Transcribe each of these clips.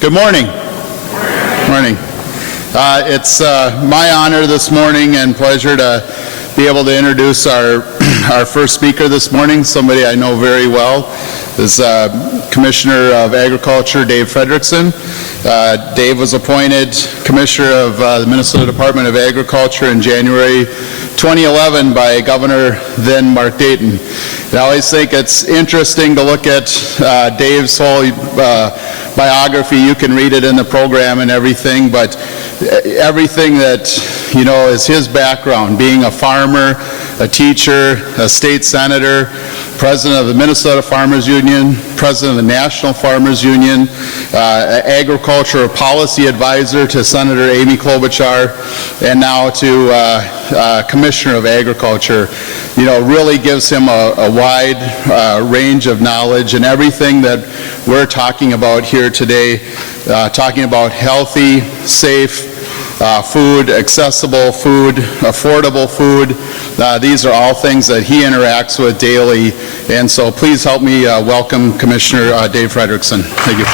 Good morning. Morning. It's my honor this morning and pleasure to be able to introduce our first speaker this morning, somebody I know very well. Is Commissioner of Agriculture Dave Frederickson. Dave was appointed Commissioner of the Minnesota Department of Agriculture in January 2011 by Governor then Mark Dayton. And I always think it's interesting to look at Dave's whole biography. You can read it in the program and everything, but everything that is his background, being a farmer, a teacher, a state senator, president of the Minnesota Farmers Union, president of the National Farmers Union, agricultural policy advisor to Senator Amy Klobuchar, and now to Commissioner of Agriculture, really gives him a wide range of knowledge, and everything that we're talking about here today, talking about healthy, safe food, accessible food, affordable food. These are all things that he interacts with daily, and so please help me welcome Commissioner Dave Frederickson. Thank you.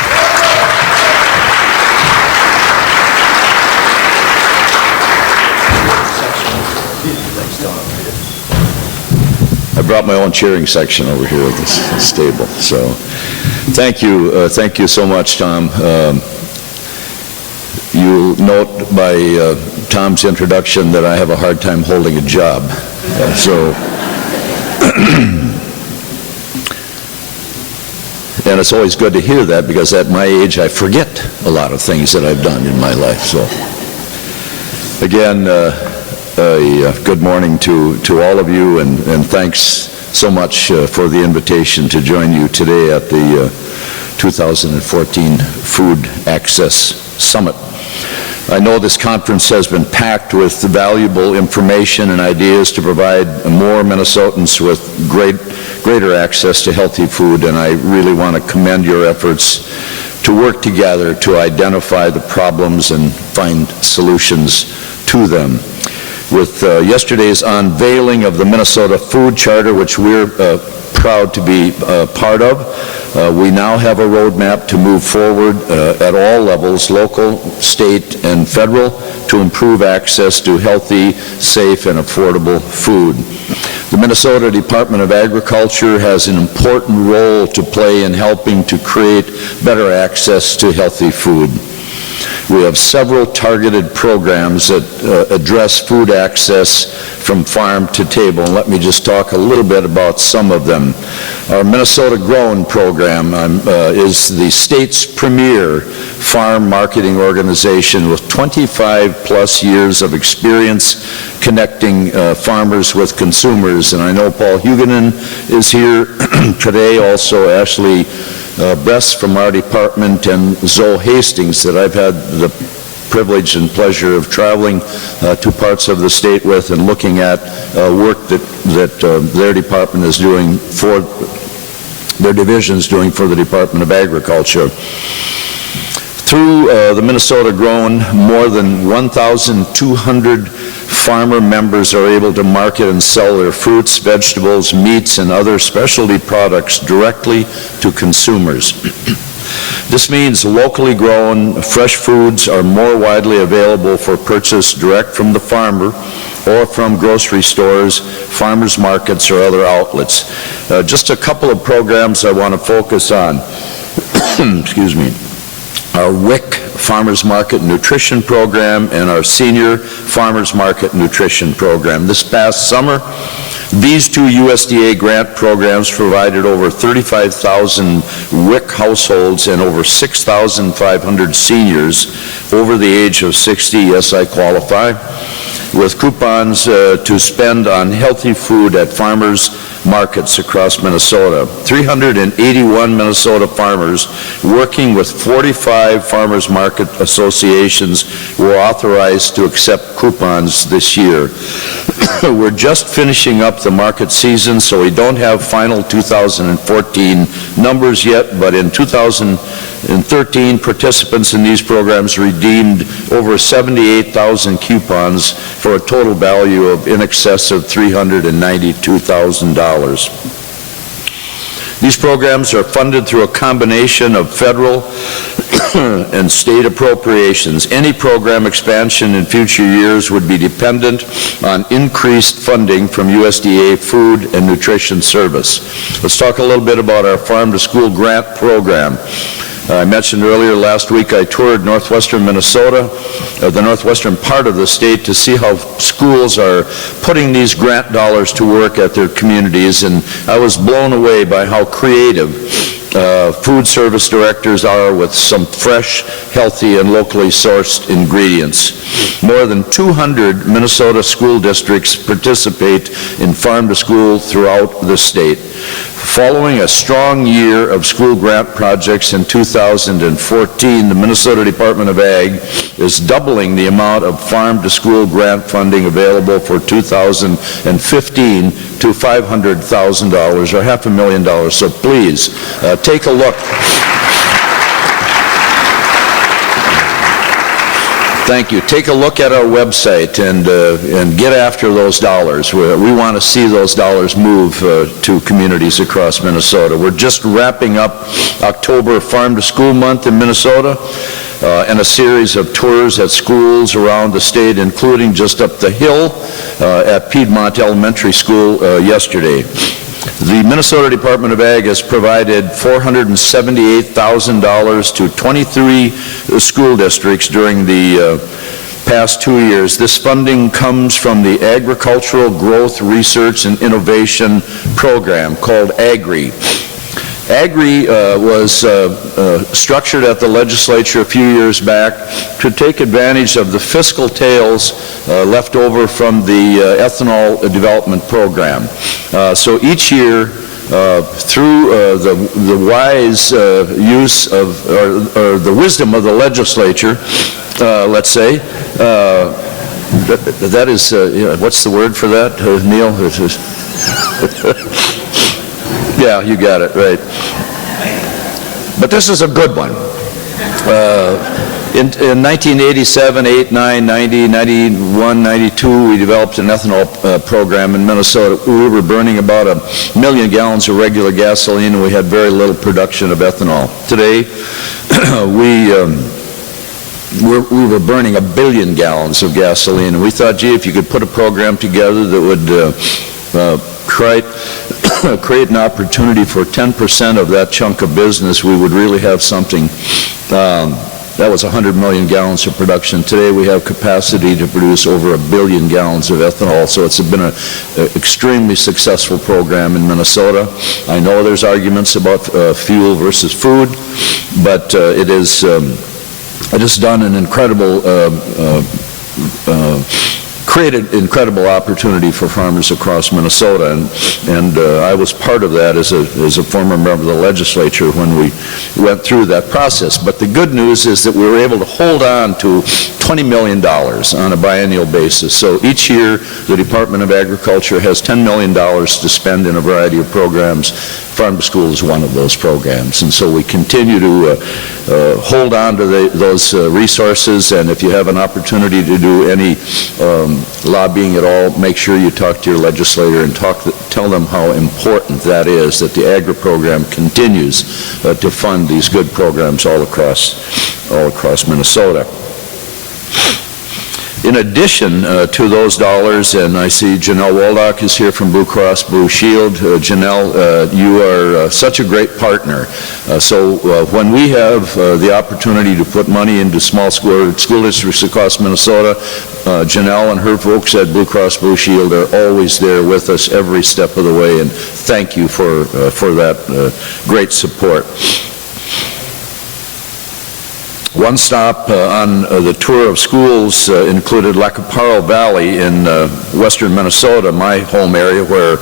I brought my own cheering section over here at this table, so thank you so much, Tom. You'll note by Tom's introduction that I have a hard time holding a job. And it's always good to hear that, because at my age I forget a lot of things that I've done in my life. So again, good morning to all of you, and thanks so much for the invitation to join you today at the 2014 Food Access Summit. I know this conference has been packed with valuable information and ideas to provide more Minnesotans with greater access to healthy food, and I really want to commend your efforts to work together to identify the problems and find solutions to them. With yesterday's unveiling of the Minnesota Food Charter, which we're proud to be part of, we now have a roadmap to move forward at all levels, local, state, and federal, to improve access to healthy, safe, and affordable food. The Minnesota Department of Agriculture has an important role to play in helping to create better access to healthy food. We have several targeted programs that address food access from farm to table, and let me just talk a little bit about some of them. Our Minnesota Grown program is the state's premier farm marketing organization with 25 plus years of experience connecting farmers with consumers, and I know Paul Huguenin is here today, also Ashley Bress from our department, and Zoe Hastings, that I've had the privilege and pleasure of traveling to parts of the state with and looking at work that their department is doing for their divisions doing for the Department of Agriculture. Through the Minnesota Grown, more than 1,200 farmer members are able to market and sell their fruits, vegetables, meats, and other specialty products directly to consumers. This means locally grown, fresh foods are more widely available for purchase direct from the farmer or from grocery stores, farmers markets, or other outlets. Just a couple of programs I want to focus on. Excuse me. Our WIC Farmers Market Nutrition Program and our Senior Farmers Market Nutrition Program. This past summer, these two USDA grant programs provided over 35,000 WIC households and over 6,500 seniors over the age of 60, yes, I qualify, with coupons to spend on healthy food at farmers markets across Minnesota. 381 Minnesota farmers working with 45 farmers market associations were authorized to accept coupons this year. We're just finishing up the market season, so we don't have final 2014 numbers yet, but in 2013, participants in these programs redeemed over 78,000 coupons for a total value of in excess of $392,000. These programs are funded through a combination of federal and state appropriations. Any program expansion in future years would be dependent on increased funding from USDA Food and Nutrition Service. Let's talk a little bit about our Farm to School grant program. I mentioned earlier last week I toured northwestern Minnesota, the northwestern part of the state, to see how schools are putting these grant dollars to work at their communities, and I was blown away by how creative food service directors are with some fresh, healthy, and locally sourced ingredients. More than 200 Minnesota school districts participate in Farm to School throughout the state. Following a strong year of school grant projects in 2014, the Minnesota Department of Ag is doubling the amount of Farm to School grant funding available for 2015 to $500,000, or $500,000. So please, take a look. Thank you. Take a look at our website and get after those dollars. We want to see those dollars move to communities across Minnesota. We're just wrapping up October Farm to School Month in Minnesota and a series of tours at schools around the state, including just up the hill at Piedmont Elementary School yesterday. The Minnesota Department of Ag has provided $478,000 to 23 school districts during the past 2 years. This funding comes from the Agricultural Growth Research and Innovation Program called AGRI. AGRI was structured at the legislature a few years back to take advantage of the fiscal tails left over from the ethanol development program. So each year, through the wise use of, or the wisdom of the legislature, let's say, that is, what's the word for that, Neil? Yeah, you got it, right. But this is a good one. In 1987, 8, 9, 90, 91, 92, we developed an ethanol program in Minnesota. We were burning about 1 million gallons of regular gasoline, and we had very little production of ethanol. Today, we were burning 1 billion gallons of gasoline, and we thought, gee, if you could put a program together that would create an opportunity for 10% of that chunk of business, we would really have something. That was 100 million gallons of production. Today we have capacity to produce over 1 billion gallons of ethanol, so it's been an extremely successful program in Minnesota. I know there's arguments about fuel versus food, but it has done an incredible created incredible opportunity for farmers across Minnesota, and I was part of that as a former member of the legislature when we went through that process. But the good news is that we were able to hold on to $20 million on a biennial basis. So each year the Department of Agriculture has $10 million to spend in a variety of programs. Farm to School is one of those programs, and so we continue to hold on to those resources, and if you have an opportunity to do any lobbying at all, make sure you talk to your legislator and tell them how important that is, that the Agri program continues to fund these good programs all across Minnesota. In addition to those dollars, and I see Janelle Waldock is here from Blue Cross Blue Shield. Janelle, you are such a great partner. So when we have the opportunity to put money into small school districts across Minnesota, Janelle and her folks at Blue Cross Blue Shield are always there with us every step of the way, and thank you for that great support. One stop on the tour of schools included Lacaparo Valley in western Minnesota, my home area, where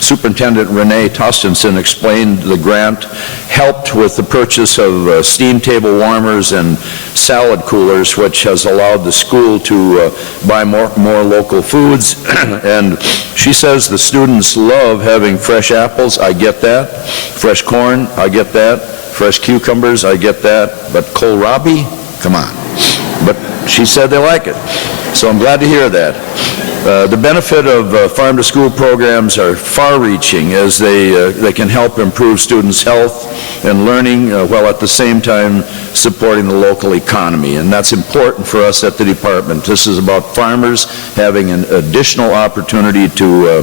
Superintendent Renee Tostenson explained the grant helped with the purchase of steam table warmers and salad coolers, which has allowed the school to buy more local foods. And she says the students love having fresh apples. I get that. Fresh corn, I get that. Fresh cucumbers, I get that, but kohlrabi, come on. But she said they like it, so I'm glad to hear that. The benefit of farm-to-school programs are far-reaching as they can help improve students' health and learning while at the same time supporting the local economy. And that's important for us at the department. This is about farmers having an additional opportunity to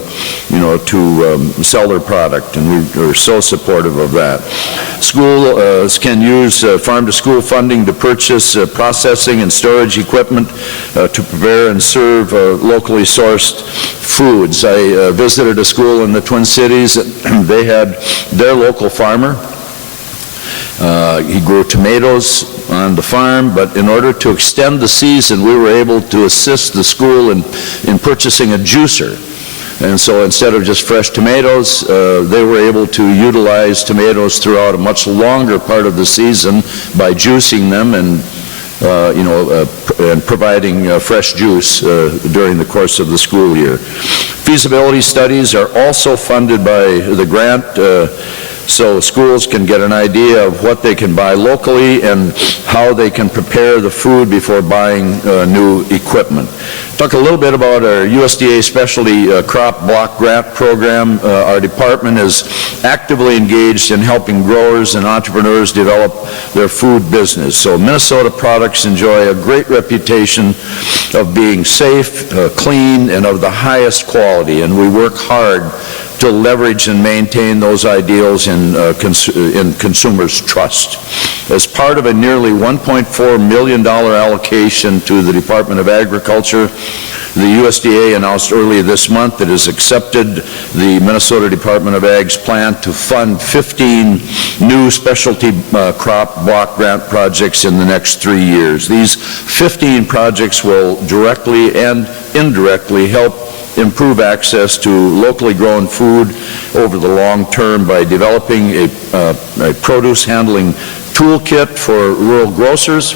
sell their product, and we're so supportive of that. Schools can use farm-to-school funding to purchase processing and storage equipment to prepare and serve locally sourced foods. I visited a school in the Twin Cities. They had their local farmer. He grew tomatoes on the farm, but in order to extend the season, we were able to assist the school in purchasing a juicer. And so instead of just fresh tomatoes, they were able to utilize tomatoes throughout a much longer part of the season by juicing them and providing fresh juice during the course of the school year. Feasibility studies are also funded by the grant, so schools can get an idea of what they can buy locally and how they can prepare the food before buying new equipment. Talk a little bit about our USDA Specialty Crop Block Grant Program. Our department is actively engaged in helping growers and entrepreneurs develop their food business. So Minnesota products enjoy a great reputation of being safe, clean, and of the highest quality, and we work hard to leverage and maintain those ideals in consumers' trust. As part of a nearly $1.4 million allocation to the Department of Agriculture, the USDA announced earlier this month it has accepted the Minnesota Department of Ag's plan to fund 15 new specialty crop block grant projects in the next 3 years. These 15 projects will directly and indirectly help improve access to locally grown food over the long term by developing a produce handling toolkit for rural grocers,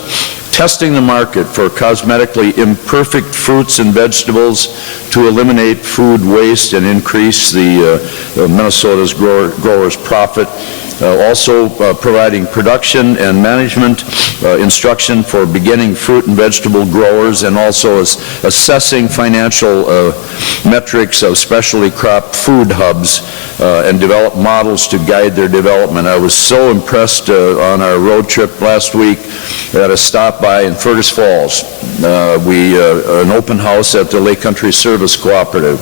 testing the market for cosmetically imperfect fruits and vegetables to eliminate food waste and increase the Minnesota's growers' profit, also providing production and management instruction for beginning fruit and vegetable growers, and also assessing financial metrics of specialty crop food hubs and develop models to guide their development. I was so impressed on our road trip last week at a stop by in Fergus Falls. An open house at the Lake Country Service Cooperative.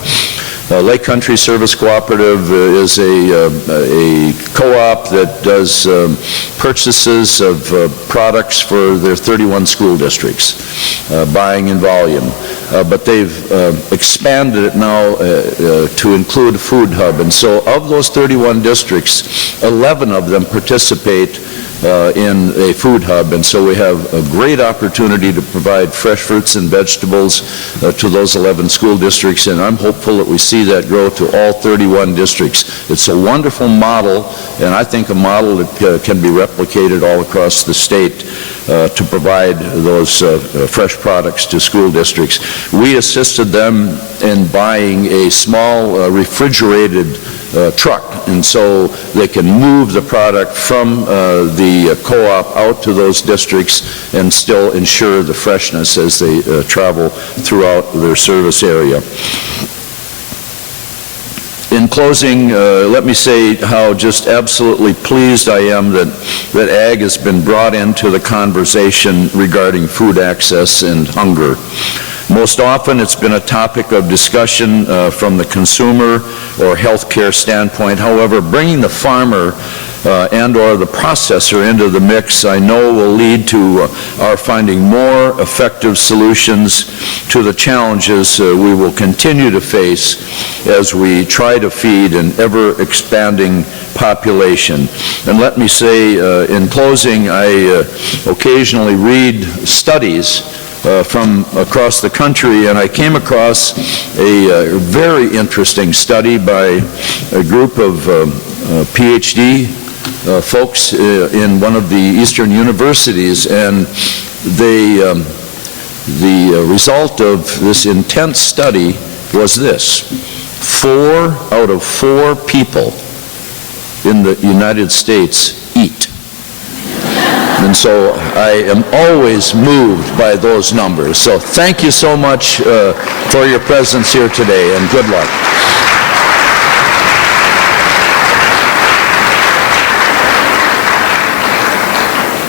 Lake Country Service Cooperative is a co-op that does purchases of products for their 31 school districts, buying in volume. But they've expanded it now to include a food hub. And so of those 31 districts, 11 of them participate in a food hub, and so we have a great opportunity to provide fresh fruits and vegetables to those 11 school districts, and I'm hopeful that we see that grow to all 31 districts. It's a wonderful model, and I think a model that can be replicated all across the state to provide those fresh products to school districts. We assisted them in buying a small refrigerated truck, and so they can move the product from the co-op out to those districts and still ensure the freshness as they travel throughout their service area. In closing, let me say how just absolutely pleased I am that ag has been brought into the conversation regarding food access and hunger. Most often it's been a topic of discussion from the consumer or healthcare standpoint. However, bringing the farmer and or the processor into the mix, I know will lead to our finding more effective solutions to the challenges we will continue to face as we try to feed an ever-expanding population. And let me say, in closing, I occasionally read studies from across the country, and I came across a very interesting study by a group of PhD folks in one of the eastern universities, and the result of this intense study was this: 4 out of 4 people in the United States eat. And so I am always moved by those numbers. So thank you so much for your presence here today, and good luck.